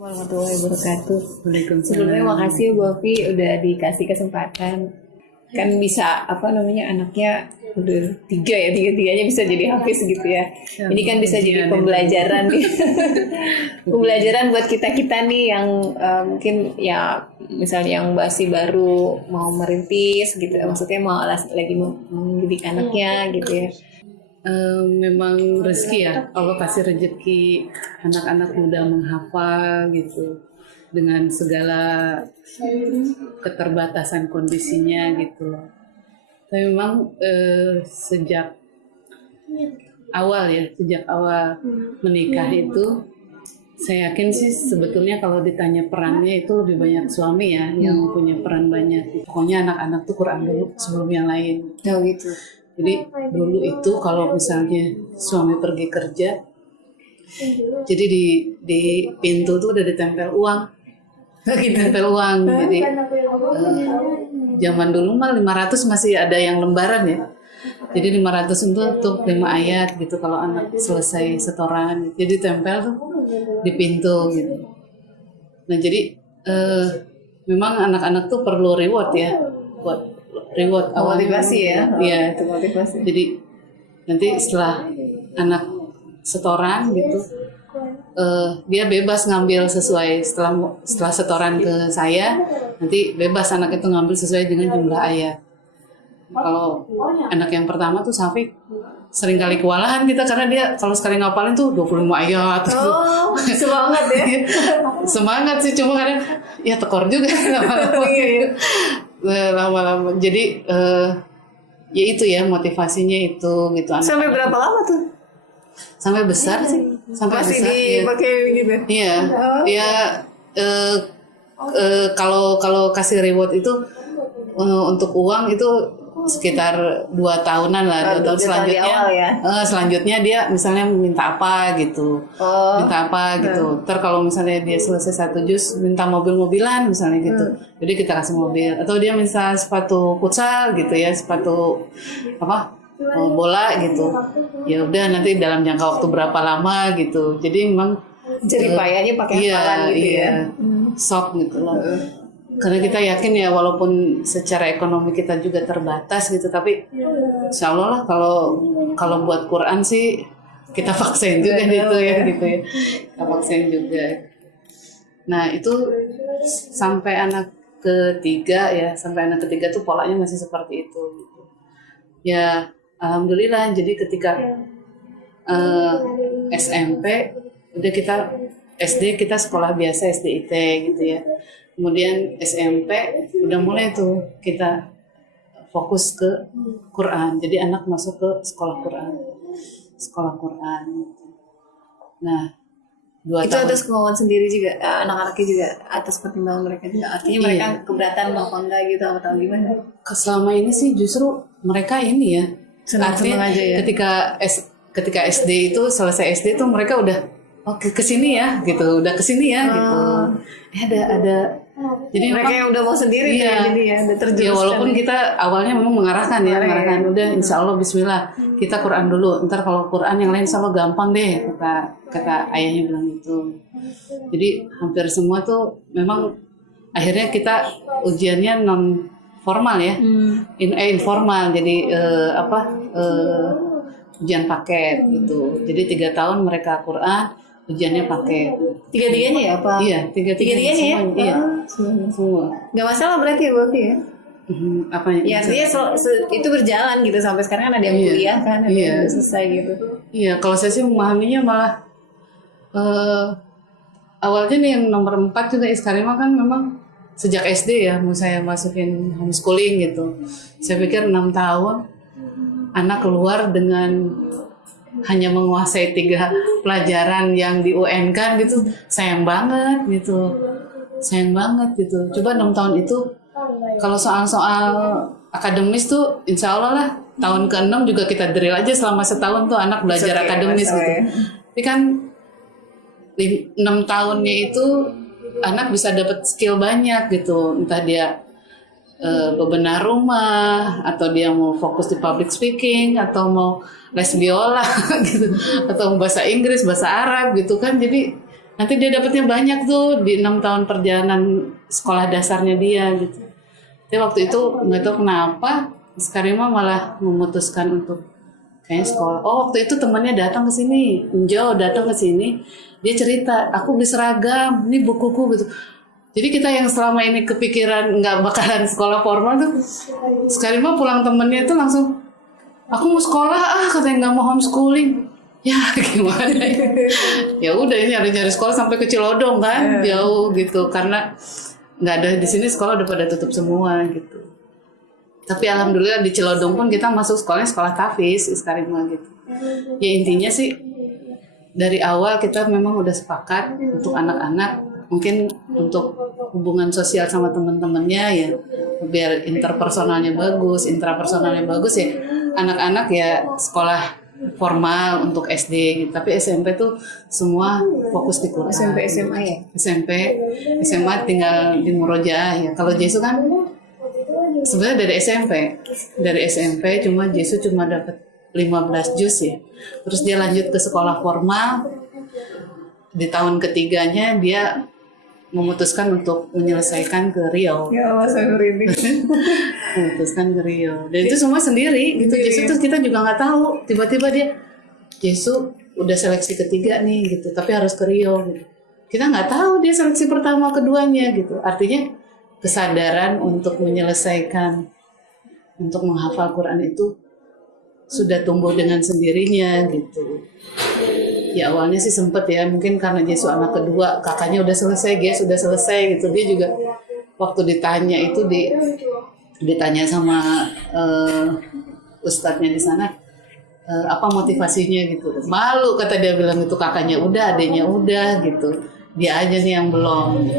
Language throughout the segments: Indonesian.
Warahmatullahi wabarakatuh. Waalaikumsalam. Sebelumnya makasih Bu Ovi udah dikasih kesempatan. Kan bisa anaknya udah tiga-tiganya bisa jadi hafiz gitu ya. Ini kan bisa jadi pembelajaran nih. Pembelajaran buat kita nih yang mungkin ya misalnya yang masih baru mau merintis gitu ya. Maksudnya lagi mau mendidik anaknya gitu ya. Memang rezeki ya, Allah kasih rezeki anak-anak muda menghafal gitu dengan segala keterbatasan kondisinya gitu. Tapi memang sejak awal menikah itu saya yakin sih sebetulnya kalau ditanya perannya itu lebih banyak suami ya yang punya peran banyak. Pokoknya anak-anak tuh Quran dulu sebelum yang lain. Oh gitu. Jadi dulu itu kalau misalnya suami pergi kerja, jadi di pintu tuh udah ditempel uang, ditempel uang. Jadi zaman dulu mah 500 masih ada yang lembaran ya. Jadi 500 itu tuh 5 ayat gitu kalau anak selesai setoran. Jadi tempel tuh di pintu gitu. Nah jadi memang anak-anak tuh perlu reward ya buat reward Motivasi ya. Iya, itu motivasi. jadi nanti setelah anak setoran gitu dia bebas ngambil sesuai setelah setoran ke saya, nanti bebas anak itu ngambil sesuai dengan jumlah ayat. Kalau anak yang pertama tuh Syafiq sering kali kewalahan kita karena dia kalau sekali ngapalin tuh 25 ayat. Oh, semangat ya. Semangat sih, cuma kadang ya tekor juga lama-lama. Jadi ya itu ya motivasinya itu gitu. Sampai berapa lama tuh? Sampai besar sih. Sampai masih besar. dipakai gitu. Iya. Ya kalau kasih reward itu untuk uang itu sekitar 2 tahunan lah. 2 tahun selanjutnya awal ya? Selanjutnya dia misalnya minta apa gitu, minta apa gitu. Ntar kalau misalnya dia selesai 1 juz minta mobil-mobilan misalnya gitu, jadi kita kasih mobil. Atau dia minta sepatu futsal gitu ya, sepatu bola gitu, ya udah nanti dalam jangka waktu berapa lama gitu. Jadi memang jadi payahnya pakai hafalan gitu ya, sok gitu loh. Karena kita yakin ya walaupun secara ekonomi kita juga terbatas gitu, tapi insya Allah lah kalau buat Quran sih kita paksain juga gitu ya. Kita paksain juga. Nah itu sampai anak ketiga tuh polanya masih seperti itu gitu. Ya alhamdulillah, jadi ketika SMP udah kita sekolah biasa SDIT gitu ya. Kemudian SMP udah mulai tuh kita fokus ke Quran. Jadi anak masuk ke sekolah Quran. Nah, 2 itu tahun. atas kemauan sendiri juga, anak-anaknya juga atas pertimbangan mereka juga. Artinya mereka keberatan apa enggak gitu atau gimana? Selama ini sih justru mereka ini ya. Senang-senang aja ya. Ketika SD itu selesai SD tuh mereka udah kesini ya gitu, udah kesini ya gitu. Ada. Jadi mereka yang udah mau sendiri iya, jadi ya udah terjerumuskan. Ya walaupun kita awalnya memang mengarahkan udah insya Allah Bismillah kita Quran dulu. Ntar kalau Quran yang lain insya Allah gampang deh kata ayahnya bilang gitu. Jadi hampir semua tuh memang akhirnya kita ujiannya non formal ya, informal. Jadi ujian paket gitu. Jadi 3 tahun mereka Quran, ujiannya paket. Tiga-tiganya ya apa? Iya, tiga-tiganya ya. Iya, semua. Gak masalah berarti ya Bovi ya? Apanya? Ya artinya itu berjalan gitu sampai sekarang kan ada yang kuliah kan, ada yang udah selesai gitu. Iya, kalau saya sih memahaminya malah awalnya nih yang nomor 4 juga Iskarima kan memang sejak SD ya mau saya masukin homeschooling gitu. Saya pikir 6 tahun anak keluar dengan hanya menguasai 3 pelajaran yang di UN kan gitu, sayang banget gitu. Coba 6 tahun itu kalau soal akademis tuh insya Allah lah tahun ke-6 juga kita drill aja selama setahun tuh anak belajar akademis gitu. Tapi kan 6 tahunnya itu anak bisa dapat skill banyak gitu, entah dia bebenah rumah atau dia mau fokus di public speaking atau mau les biola gitu atau bahasa Inggris, bahasa Arab gitu kan. Jadi nanti dia dapatnya banyak tuh di 6 tahun perjalanan sekolah dasarnya dia gitu. Tapi waktu itu nggak tahu kenapa Karima malah memutuskan untuk kayaknya sekolah. Oh, waktu itu temannya datang ke sini, Jo datang ke sini, dia cerita, aku beli seragam, ini bukuku gitu. Jadi kita yang selama ini kepikiran nggak bakalan sekolah formal tuh, sekarang mah pulang temennya tuh langsung, aku mau sekolah katanya nggak mau homeschooling. Ya gimana? Ya udah ini harus nyari sekolah sampai ke Cilodong kan, jauh gitu karena nggak ada di sini sekolah udah pada tutup semua gitu. Tapi alhamdulillah di Cilodong pun kita masuk sekolahnya sekolah Tafis Iskarima gitu. Ya intinya sih dari awal kita memang udah sepakat untuk anak-anak mungkin untuk hubungan sosial sama teman-temannya ya biar interpersonalnya bagus, intrapersonalnya bagus ya anak-anak ya sekolah formal untuk SD gitu. Tapi SMP tuh semua fokus di Quran. SMP SMA ya? SMP, SMA tinggal di Murojaah ya. Kalau Jesu kan sebenarnya dari SMP cuma Jesu cuma dapat 15 juz ya. Terus dia lanjut ke sekolah formal. Di tahun ketiganya dia memutuskan untuk menyelesaikan ke Riau. Ya Allah, saya merinding. Memutuskan ke Riau. Dan itu semua sendiri gitu. Jesu tuh kita juga nggak tahu. Tiba-tiba dia Jesu udah seleksi ketiga nih gitu. Tapi harus ke Riau gitu. Kita nggak tahu dia seleksi pertama keduanya gitu. Artinya kesadaran untuk menyelesaikan, untuk menghafal Quran itu sudah tumbuh dengan sendirinya gitu. Ya awalnya sih sempet ya, mungkin karena Jesu anak kedua, kakaknya udah selesai, dia sudah selesai gitu. Dia juga waktu ditanya itu ditanya sama ustadznya di sana, apa motivasinya gitu. Malu kata dia bilang itu kakaknya udah, adanya udah gitu. Dia aja nih yang belum.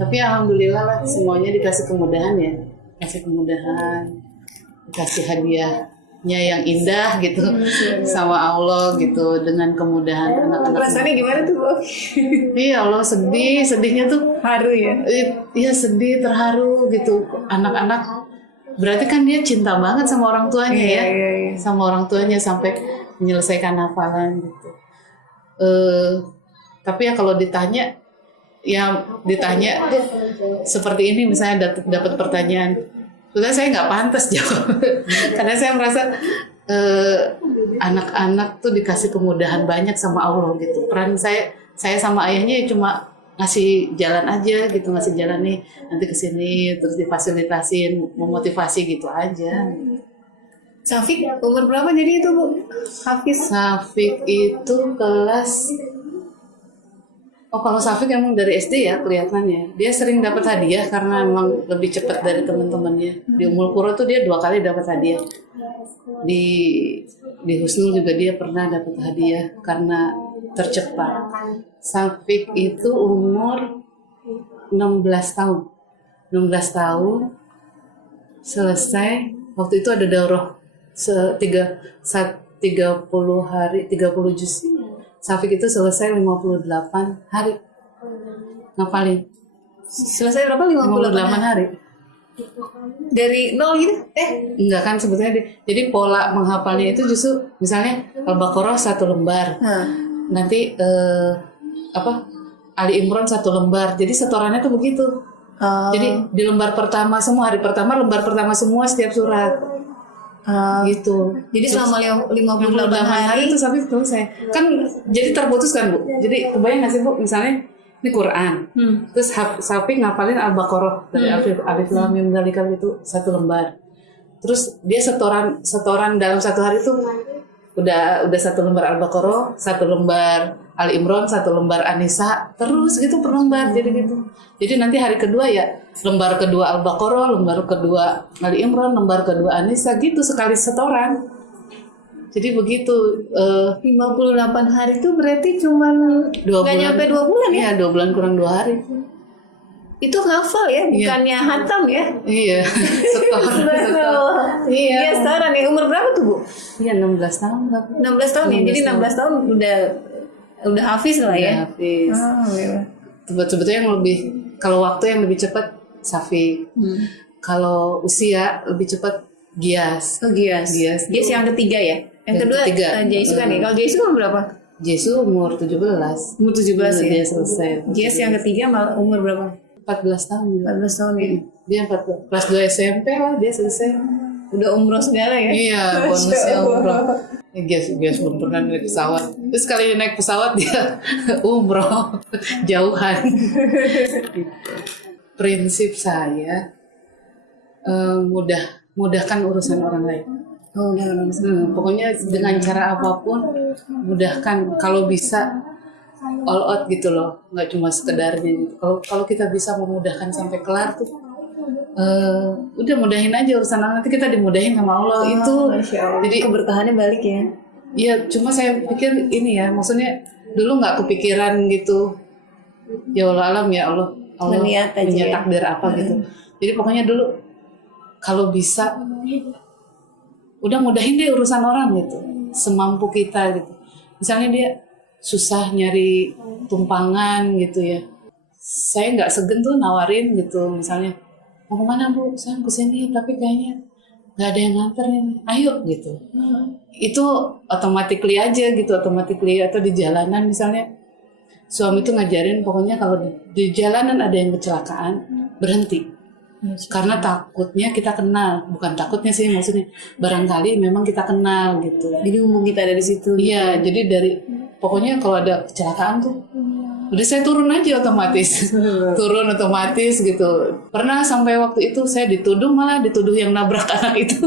Tapi alhamdulillah lah semuanya dikasih kemudahan ya, kasih kemudahan, dikasih hadiahnya yang indah gitu sama Allah gitu dengan kemudahan anak-anak. Perasaannya gimana tuh Bu? Iya Allah sedihnya tuh Haru ya? Iya sedih, terharu gitu anak-anak. Berarti kan dia cinta banget sama orang tuanya ya, sama orang tuanya sampai menyelesaikan hafalan gitu. Tapi ya kalau ditanya seperti ini misalnya dapat pertanyaan, sebenarnya saya nggak pantas jawab karena saya merasa anak-anak tuh dikasih kemudahan banyak sama Allah gitu. Peran saya sama ayahnya cuma ngasih jalan aja gitu, ngasih jalan nih nanti kesini terus difasilitasin, memotivasi gitu aja. Safik umur berapa jadi itu Bu? Safik itu kelas kalau Safik emang dari SD ya kelihatannya. Dia sering dapat hadiah karena emang lebih cepat dari teman-temannya. Di Ummul Qura tuh dia 2 kali dapat hadiah. Di Husnul juga dia pernah dapat hadiah karena tercepat. Safik itu umur 16 tahun. 16 tahun selesai. Waktu itu ada daurah 30 hari, 30 juz. Safik itu selesai 58 hari. Ngapalin. Selesai berapa? 58 hari. Dari 0 gitu? Enggak kan sebetulnya. Jadi pola menghafalnya itu justru misalnya Al-Baqarah 1 lembar. Nanti Ali Imran 1 lembar. Jadi setorannya tuh begitu. Jadi di lembar pertama semua, hari pertama lembar pertama semua setiap surat. Gitu. Jadi selama 58 hari itu Safik selesai. Kan jadi terputus kan Bu. Jadi kebayang nggak sih Bu, misalnya ini Quran, terus Safik ngapalin Al-Baqarah dari Alif Lam Mim Dzalikal itu 1 lembar. Terus dia setoran dalam 1 hari itu udah 1 lembar Al-Baqarah, 1 lembar Ali Imran, 1 lembar An-Nisa, terus gitu per lembar jadi gitu. Jadi nanti hari kedua ya lembar kedua Al-Baqarah, lembar kedua Ali Imran, lembar kedua An-Nisa gitu sekali setoran. Jadi begitu 58 hari itu berarti cuman 2 bulan. nyampe 2 bulan ya? Iya, 2 bulan kurang 2 hari. Itu hafal ya, bukannya hatam ya? Iya, setoran. Iya, setoran ya. Umur berapa tuh Bu? Iya, 16 tahun. 16 tahun ya. Jadi 16 tahun udah hafiz lah ya. Hafiz. Sebetulnya yang lebih, kalau waktu yang lebih cepat Safik. Kalau usia lebih cepat Gias. Gias yang ketiga ya? Yang kedua Jaisu kan ya? Kalau Jaisu kan berapa? Jesu umur 17. Umur 17 ya. Dia selesai. Jess yang ketiga malah umur berapa? 14 tahun. 14 tahun ya. Dia 14, kelas 2 SMP lah dia selesai. Udah umroh segala ya. Iya, bonusnya umroh. Gas belum pernah naik pesawat. Terus sekali naik pesawat dia umroh jauhan. Gitu. Prinsip saya mudahkan urusan orang lain. Oh, udah Pokoknya dengan cara apapun mudahkan. Kalau bisa all out gitu loh, nggak cuma sekedarnya gitu. Kalau kita bisa memudahkan sampai kelar tuh, udah mudahin aja urusan Allah, nanti kita dimudahin sama Allah. Itu Masya Allah. jadi keberkahannya balik ya. Iya, cuma saya pikir ini ya, maksudnya dulu nggak kepikiran gitu. Ya Allah alam ya Allah Meniat aja punya ya. takdir apa gitu. Jadi pokoknya dulu kalau bisa udah mudahin deh urusan orang gitu, semampu kita gitu. Misalnya dia susah nyari tumpangan gitu ya, saya nggak segen tuh nawarin gitu, misalnya mau kemana Bu, saya kesini tapi kayaknya nggak ada yang nganter nih, ayo gitu. Itu automatically aja gitu, automatically. Atau di jalanan misalnya suami tuh ngajarin pokoknya kalau di jalanan ada yang kecelakaan berhenti. Karena takutnya kita kenal, bukan takutnya sih, maksudnya barangkali memang kita kenal gitu. Jadi umum kita ada di situ. Iya, jadi dari pokoknya kalau ada kecelakaan tuh, udah saya turun aja otomatis, turun otomatis gitu. Pernah sampai waktu itu saya dituduh yang nabrak anak itu,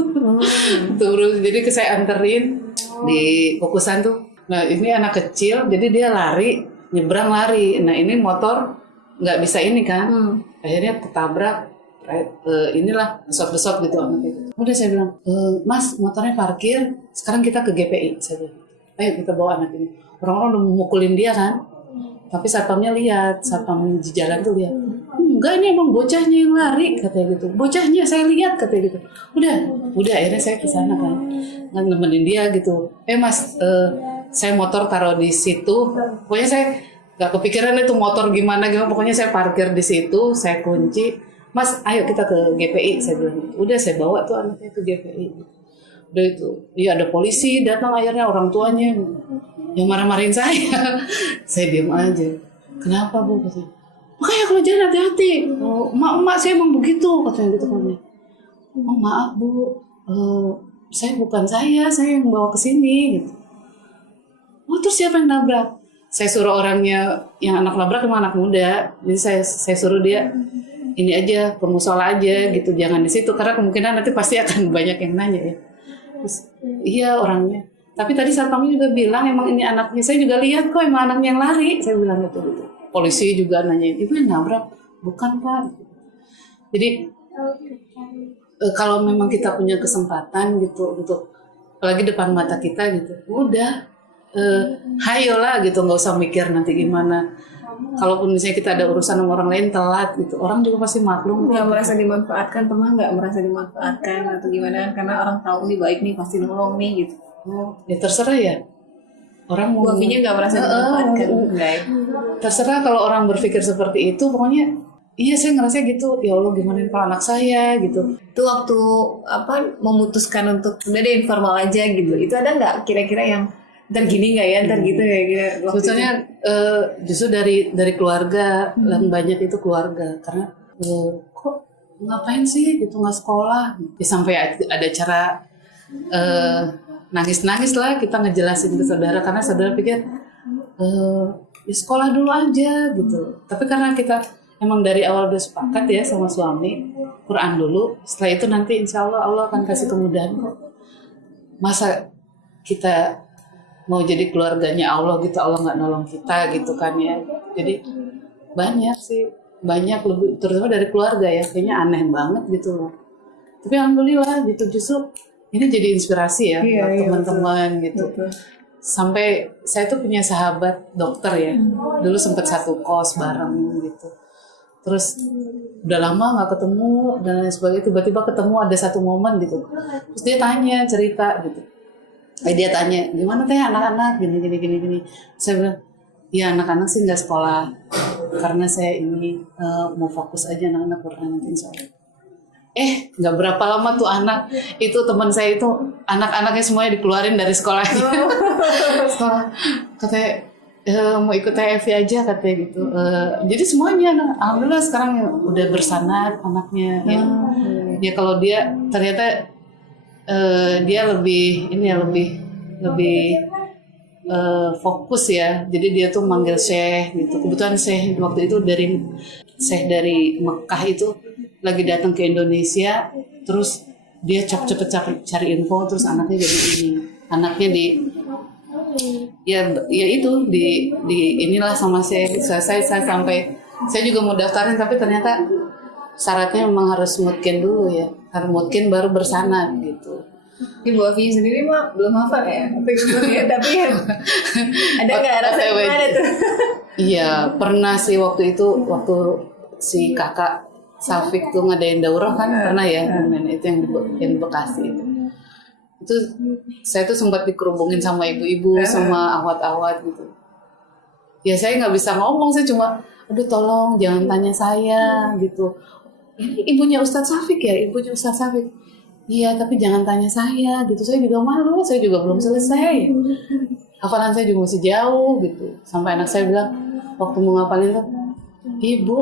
turun. Jadi saya anterin di Kukusan tuh. Nah ini anak kecil, jadi dia lari, nyebrang lari. Nah ini motor nggak bisa ini kan, akhirnya ketabrak. Inilah besot-besot gitu anaknya. Udah saya bilang, Mas motornya parkir, sekarang kita ke GPI. Saya bilang, ayo kita bawa anak ini. Orang-orang udah memukulin dia kan, tapi satpamnya lihat, satpam di jalan tuh lihat. Enggak, ini emang bocahnya yang lari katanya gitu. Bocahnya saya lihat katanya gitu. Udah akhirnya saya kesana kan, nemenin dia gitu. Mas, saya motor taruh di situ. Pokoknya saya nggak kepikiran itu motor gimana. Pokoknya saya parkir di situ, saya kunci. Mas, ayo kita ke GPI, saya bilang. Udah saya bawa tuh anaknya ke GPI. Udah itu, iya ada polisi datang, akhirnya orang tuanya yang marah-marahin saya. Saya diam aja. Kenapa Bu? Katanya. Makanya kalau jalan hati-hati. Oh, emak saya emang begitu, katanya gitu kan. Oh maaf Bu, saya bukan saya yang bawa ke sini. Gitu. Oh terus siapa yang nabrak? Saya suruh orangnya yang anak nabrak sama anak muda. Jadi saya suruh dia ini aja, pengusaha aja gitu, jangan di situ karena kemungkinan nanti pasti akan banyak yang nanya ya. Terus, iya orangnya. Tapi tadi satpamnya juga bilang emang ini anaknya. Saya juga lihat kok emang anaknya yang lari. Saya bilang gitu. Polisi juga nanya, itu yang nabrak? Bukan Pak. Jadi kalau memang kita punya kesempatan gitu untuk apalagi depan mata kita gitu, udah hayolah gitu, nggak usah mikir nanti gimana. Kalaupun misalnya kita ada urusan sama orang lain telat gitu, orang juga pasti maklum. Nggak merasa dimanfaatkan, pernah nggak merasa dimanfaatkan atau gimana? Karena orang tahu nih baik nih pasti nolong nih gitu. Ya terserah ya. Orang mau. Wafinya nggak merasa dimanfaatkan, baik. Terserah kalau orang berpikir seperti itu, pokoknya iya saya ngerasa gitu. Ya Allah gimana kalau anak saya gitu. Itu waktu memutuskan untuk udah deh informal aja gitu. Itu ada nggak kira-kira yang ntar gini nggak ya, ntar gitu ya gitu. Sebetulnya justru dari keluarga yang banyak itu keluarga, karena kok ngapain sih gitu nggak sekolah? Ya, sampai ada cara nangis lah kita ngejelasin ke saudara, karena saudara pikir ya sekolah dulu aja gitu. Tapi karena kita emang dari awal udah sepakat ya sama suami, Quran dulu, setelah itu nanti insya Allah akan kasih kemudahan kok. Masa kita mau jadi keluarganya Allah gitu, Allah nggak nolong kita gitu kan ya. Jadi banyak lebih, terutama dari keluarga ya, kayaknya aneh banget gitu loh. Tapi alhamdulillah gitu, justru ini jadi inspirasi ya buat teman-teman gitu. Betul. Sampai saya tuh punya sahabat dokter ya, dulu sempat satu kos bareng gitu. Terus udah lama nggak ketemu dan lain sebagainya, tiba-tiba ketemu ada satu momen gitu. Terus dia tanya cerita gitu. Dia tanya, gimana teh anak-anak gini. Saya bilang, ya anak-anak sih nggak sekolah karena saya ini mau fokus aja anak-anak Quran nanti insya Allah. nggak berapa lama tuh anak itu teman saya itu anak-anaknya semuanya dikeluarin dari sekolahnya. Sekolah katanya mau ikut TFV aja katanya gitu. Jadi semuanya alhamdulillah sekarang udah bersanad anaknya ya. Ya kalau dia ternyata dia lebih ini ya lebih fokus ya. Jadi dia tuh manggil Syekh gitu. Kebetulan Syekh waktu itu Syekh dari Mekah itu lagi datang ke Indonesia, terus dia cepet cari info, terus anaknya jadi ini. Anaknya ya itu di inilah sama saya sampai saya juga mau daftarin, tapi ternyata syaratnya memang harus mutkin dulu ya. Harus mutkin baru bersanad gitu. Ini Bu Afi sendiri mah belum hafal ya, tapi ya ada nggak rasa gimana tuh? Iya pernah sih waktu si kakak Safik tuh ngadain daurah kan pernah ya, itu yang di Bekasi itu saya tuh sempat dikerubungin sama ibu-ibu sama awat-awat gitu. Ya saya nggak bisa ngomong, saya cuma aduh tolong jangan tanya saya gitu. Ini ibunya Ustadz Safik ya, ibunya Ustadz Safik. Iya, tapi jangan tanya saya gitu. Saya juga malu, saya juga belum selesai. Hafalan saya juga masih jauh gitu. Sampai anak saya bilang waktu mau ngapalin tuh, Ibu,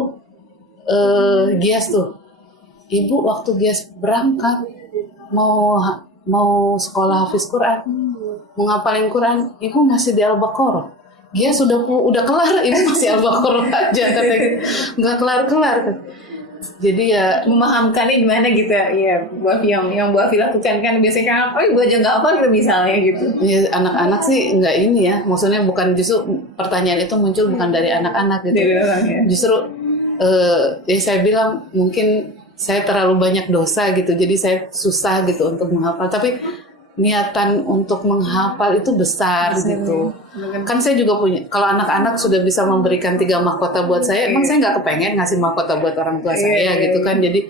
Gias tuh. Ibu waktu Gias berangkat mau sekolah hafiz Quran, mau ngapalin Quran, Ibu masih di Al-Baqarah. Gias udah kelar, Ibu masih Al-Baqarah aja katanya gitu. Nggak kelar-kelar kan. Jadi ya memahamkannya gimana gitu ya, Bu Afi yang Bu Afi lakukan kan biasanya kan Ibu aja nggak apa gitu misalnya gitu. Ya anak-anak sih nggak ini ya, maksudnya bukan, justru pertanyaan itu muncul bukan dari anak-anak gitu. Dari orang, ya. Justru ya saya bilang mungkin saya terlalu banyak dosa gitu, jadi saya susah gitu untuk menghafal, tapi niatan untuk menghafal itu besar gitu. Kan saya juga punya, kalau anak-anak sudah bisa memberikan 3 mahkota buat saya, emang saya nggak kepengen ngasih mahkota buat orang tua saya gitu kan. Jadi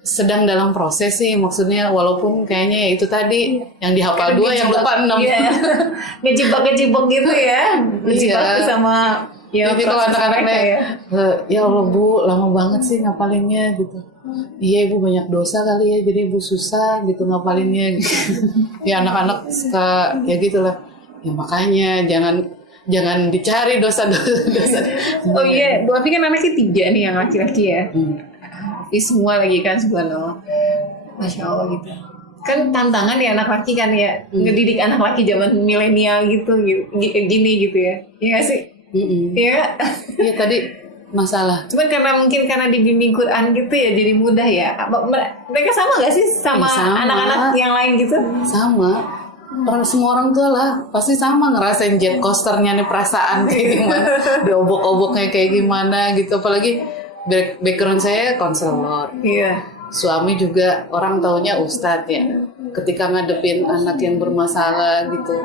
sedang dalam proses sih, maksudnya walaupun kayaknya ya itu tadi yang dihafal 2 yang lupa 6. Iya. ngejebak gitu ya, ngejebak sama ya. Jadi kalau anak-anaknya ya Allah Bu, lama banget sih ngapalinnya gitu. Iya Ibu banyak dosa kali ya, jadi Ibu susah gitu ngapalinnya gitu. Ya anak-anak suka ya gitulah. Ya makanya jangan dicari dosa. Oh iya, Bu Afi kan anaknya 3 nih yang laki-laki ya. Tapi semua lagi kan subhanallah. Masya Allah gitu. Kan tantangan ya anak laki kan ya, ngedidik anak laki zaman milenial gitu gini gitu ya. Iya nggak sih? Iya. Iya tadi masalah. Cuman karena dibimbing Quran gitu ya jadi mudah ya. Mereka sama gak sih sama anak-anak yang lain gitu? Sama. Semua orang tua lah pasti sama ngerasain jet coasternya nih, perasaan kayak gimana, diobok-oboknya kayak gimana gitu. Apalagi background saya konselor. Iya. Suami juga orang taunya ustadz ya. Ketika ngadepin anak yang bermasalah gitu,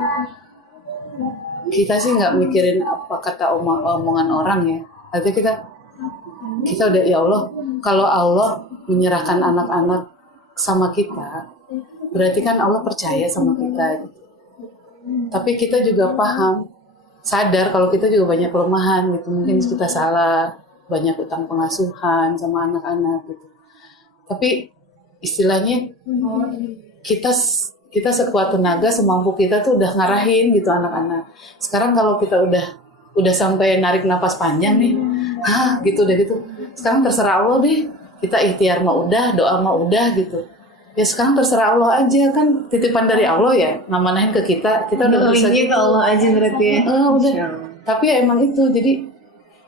kita sih nggak mikirin apa kata omongan orang ya. Artinya kita udah ya Allah, kalau Allah menyerahkan anak-anak sama kita, berarti kan Allah percaya sama kita gitu. Tapi kita juga paham, sadar kalau kita juga banyak kelemahan gitu. Mungkin kita salah, banyak utang pengasuhan sama anak-anak gitu. Tapi istilahnya kita sekuat tenaga, semampu kita tuh udah ngarahin gitu anak-anak. Sekarang kalau kita udah sampai narik napas panjang nih, gitu udah gitu. Sekarang terserah Allah deh. Kita ikhtiar mah udah, doa mah udah gitu. Ya sekarang terserah Allah aja, kan titipan dari Allah ya. Namanahin ke kita udah bisa gitu. Ke Allah aja berarti ya. Udah. Tapi ya emang itu, jadi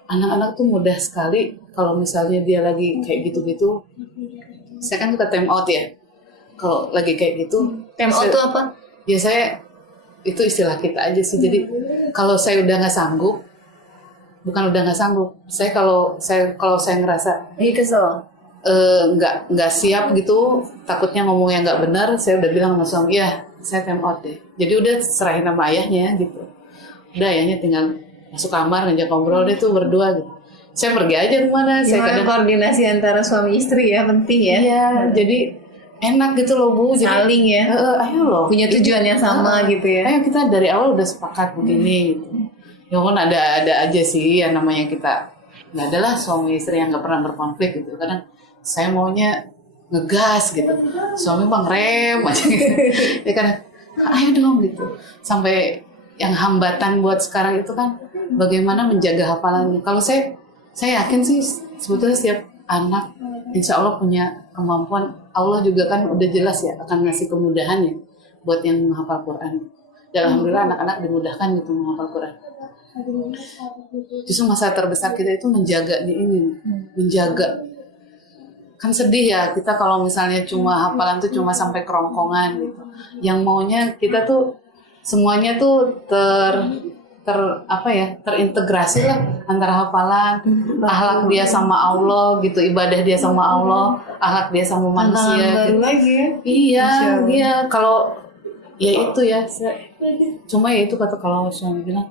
anak-anak tuh mudah sekali kalau misalnya dia lagi kayak gitu-gitu. Saya kan suka time out ya. Kalau lagi kayak gitu, time out tuh apa? Ya saya itu istilah kita aja sih. Jadi kalau saya udah nggak sanggup, bukan udah nggak sanggup. Saya kalau saya ngerasa kesel, nggak siap gitu, takutnya ngomongnya nggak benar, saya udah bilang sama suami, ya saya time out deh. Jadi udah serahin sama ayahnya gitu. Udah ayahnya tinggal masuk kamar ngajak ngobrol deh tuh berdua gitu. Saya pergi aja kemana. Saya kadang koordinasi antara suami istri ya penting ya. Iya, jadi enak gitu loh Bu. Saling jadi, ya. Ayo loh. Punya tujuan yang sama gitu ya. Ayo kita dari awal udah sepakat begini gitu. Ya kan ada aja sih yang namanya kita. Nggak adalah suami istri yang nggak pernah berkonflik gitu. Kadang saya maunya ngegas gitu, suami bang rem aja gitu. Dia kan ayo dong gitu. Sampai yang hambatan buat sekarang itu kan bagaimana menjaga hafalannya. Kalau saya yakin sih sebetulnya setiap anak insya Allah punya kemampuan. Allah juga kan udah jelas ya akan ngasih kemudahan ya buat yang menghafal Quran. Dan alhamdulillah anak-anak dimudahkan gitu menghafal Quran. Justru masalah terbesar kita itu menjaga ini, menjaga. Kan sedih ya kita kalau misalnya cuma hafalan tuh cuma sampai kerongkongan gitu. Yang maunya kita tuh semuanya tuh terintegrasi lah antara hafalan, akhlak dia sama Allah gitu, ibadah dia sama Allah, akhlak dia sama manusia gitu. Lagi ya. Iya, dia kalau ya itu ya, cuma ya itu kata kalau suami bilang,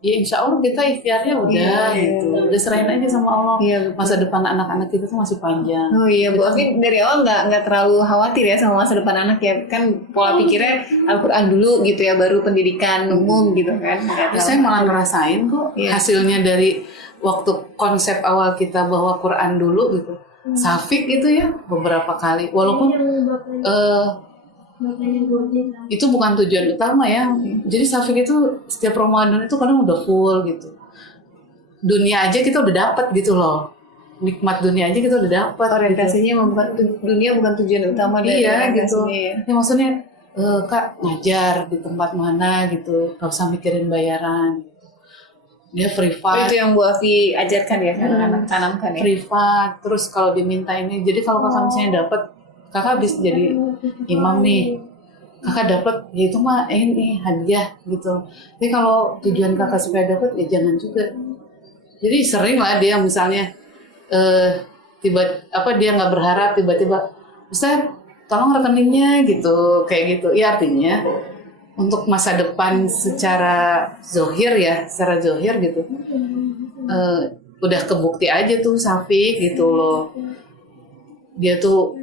ya insya Allah kita ikhtiarnya udah gitu, udah serahin aja sama Allah. Iya, masa depan anak-anak kita tuh masih panjang. Oh iya Bu Afi dari awal nggak terlalu khawatir ya sama masa depan anak ya, kan pola pikirnya Al-Quran dulu gitu ya, baru pendidikan umum gitu kan. Saya malah ngerasain kok hasilnya dari waktu konsep awal kita bahwa Quran dulu gitu, Safik gitu ya beberapa kali, walaupun itu bukan tujuan utama ya. Jadi Safik itu setiap Ramadan itu kadang udah full gitu. Dunia aja kita udah dapat gitu loh. Nikmat dunia aja kita udah dapat. Orientasinya gitu. Dunia bukan tujuan utama dari gitu. Ya maksudnya Kak ngajar di tempat mana gitu, gak usah mikirin bayaran. Dia privat. Itu yang Bu Afi ajarkan ya kan, anak tanamkan ya. Privat. Terus kalau diminta ini, jadi kalau kakak misalnya dapat, kakak bisa jadi imam nih, kakak dapat ya itu mah ini hadiah gitu. Tapi kalau tujuan kakak supaya dapat ya jangan juga. Jadi sering lah dia misalnya dia nggak berharap tiba-tiba Ustaz tolong rekeningnya gitu, kayak gitu. Ya artinya untuk masa depan secara zohir gitu udah kebukti aja tuh Safik gitu loh. Dia tuh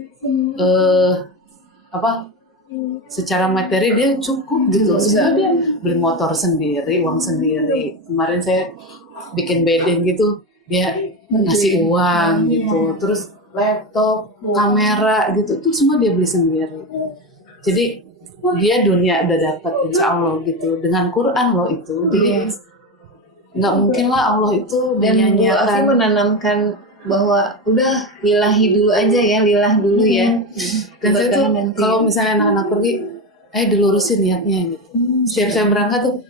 secara materi dia cukup gitu. Dia beli motor sendiri, uang sendiri. Kemarin saya bikin bedeng gitu, dia ngasih uang gitu. Terus laptop, kamera gitu, itu semua dia beli sendiri. Jadi dia dunia udah dapat insya Allah gitu dengan Quran loh itu. Jadi nggak mungkin lah Allah itu dan Bu Afi menanamkan bahwa udah lillahi dulu aja ya, lillah dulu ya. Dan saya tuh kalau misalnya anak-anak pergi, dilurusin niatnya gitu. Setiap saya berangkat tuh,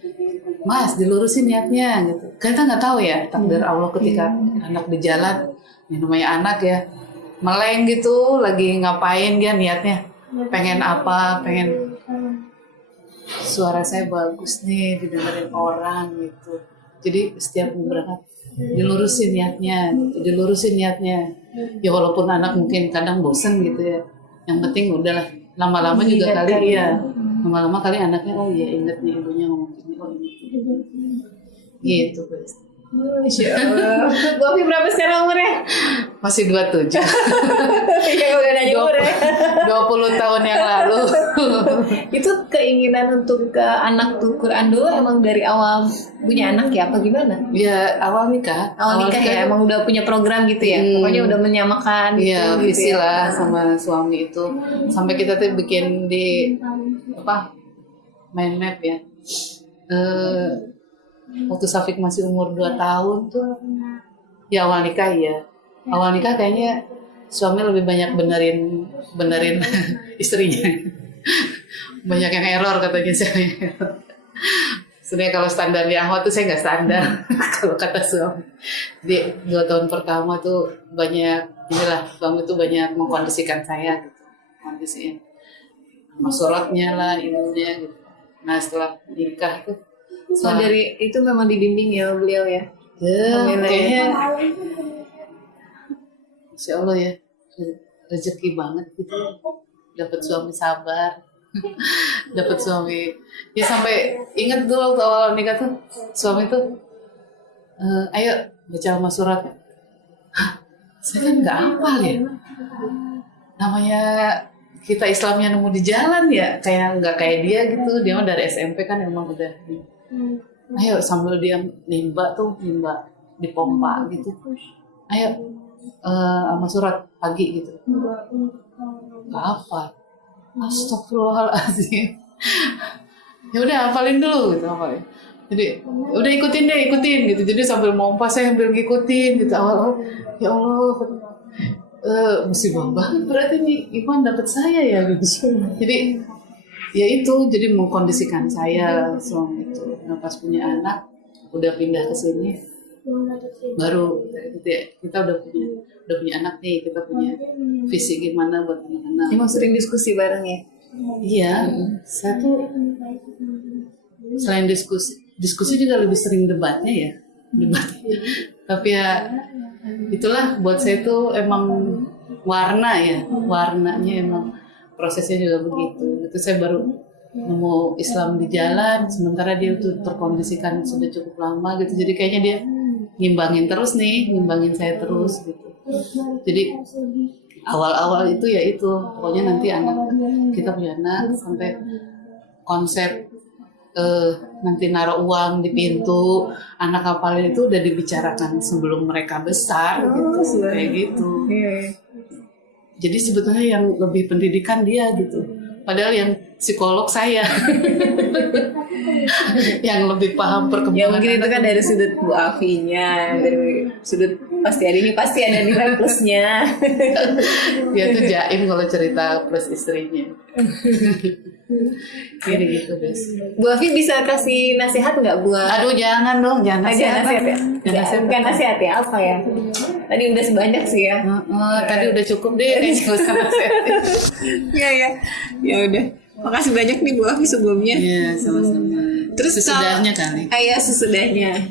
Mas dilurusin niatnya gitu. Kita nggak tahu ya takdir Allah ketika anak di jalan, ini namanya anak ya, meleng gitu, lagi ngapain dia niatnya, pengen apa, pengen suara saya bagus nih didengerin orang gitu. Jadi setiap berangkat dilurusin niatnya, ya walaupun anak mungkin kadang bosen gitu ya, yang penting udahlah, lama-lama juga kali ya, lama-lama kali anaknya inget nih ibunya ngomong gini, gitu guys. Masya Allah. Bu Afi berapa sekarang umurnya? Masih 27. Ya udah nanya umur ya. 20 tahun yang lalu. Itu keinginan untuk ke anak tuh Quran dulu emang dari awal punya anak ya apa gimana? Ya awal nikah ya emang udah punya program gitu ya. Pokoknya udah menyamakan iya, gitu, visi lah sama suami itu. Sampai kita tuh bikin di mind map ya. Waktu Safik masih umur 2 tahun tuh ya awal nikah kayaknya suami lebih banyak benerin istrinya. Banyak yang error katanya saya. Sebenarnya kalau standar di Ahwat tuh saya nggak standar kalau kata suami. Jadi 2 tahun pertama tuh suami tuh banyak mengkondisikan saya gitu, kondisiin sama suratnya lah, ininya gitu. Nah setelah nikah tuh dari itu memang dibimbing ya beliau ya. Kayaknya Insya Allah ya rezeki banget gitu, dapat suami sabar. Dapat suami ya, sampai ingat dulu waktu awal nikah tuh suami tuh ayo baca sama surat. Saya kan nggak hafal ya, namanya kita Islamnya nemu di jalan ya, kayak nggak kayak dia gitu. Dia mah dari SMP kan emang udah ayo sambil dia nimba di pompa gitu, ayo sama surat pagi gitu. Apa? Astagfirullahaladzim. Ya udah hafalin dulu gitu, hafalin. Jadi udah ikutin gitu. Jadi sambil mompa saya sambil ngikutin gitu awal. Ya Allah, musibah banget berarti nih Iwan dapat saya ya gitu. Jadi ya itu jadi mengkondisikan saya suami itu. Nah, pas punya anak udah pindah ke sini baru kita udah punya anak nih, kita punya visi gimana buat anak-anak. Emang sering diskusi bareng ya? Iya, saya tuh selain diskusi juga lebih sering debatnya ya, debat. Tapi ya itulah buat saya tuh emang warnanya emang prosesnya juga begitu. Itu saya baru nemu Islam di jalan, sementara dia tuh terkondisikan sudah cukup lama gitu. Jadi kayaknya dia ngimbangin saya terus gitu. Jadi awal-awal itu ya itu, pokoknya nanti kita punya anak sampai konsep nanti naruh uang di pintu, anak hafalin itu udah dibicarakan sebelum mereka besar gitu, kayak gitu. Jadi sebetulnya yang lebih pendidikan dia gitu, padahal yang psikolog saya yang lebih paham perkembangan. Ya mungkin itu kan dari sudut Bu Afinya, dari sudut pasti ada nilai plusnya. Dia tuh jaim kalau cerita plus istrinya. Jadi gitu guys. Bu Afi bisa kasih nasihat nggak buat? Aduh jangan dong, jangan nasihat ya. Bukan nasihat ya, apa ya? Tadi udah sebanyak sih ya. Tadi udah cukup deh, nggak usah nasihat. Ya udah. Makasih banyak nih Bu Afi sebelumnya. Iya, sama-sama. Terus sesudahnya kali. Sesudahnya.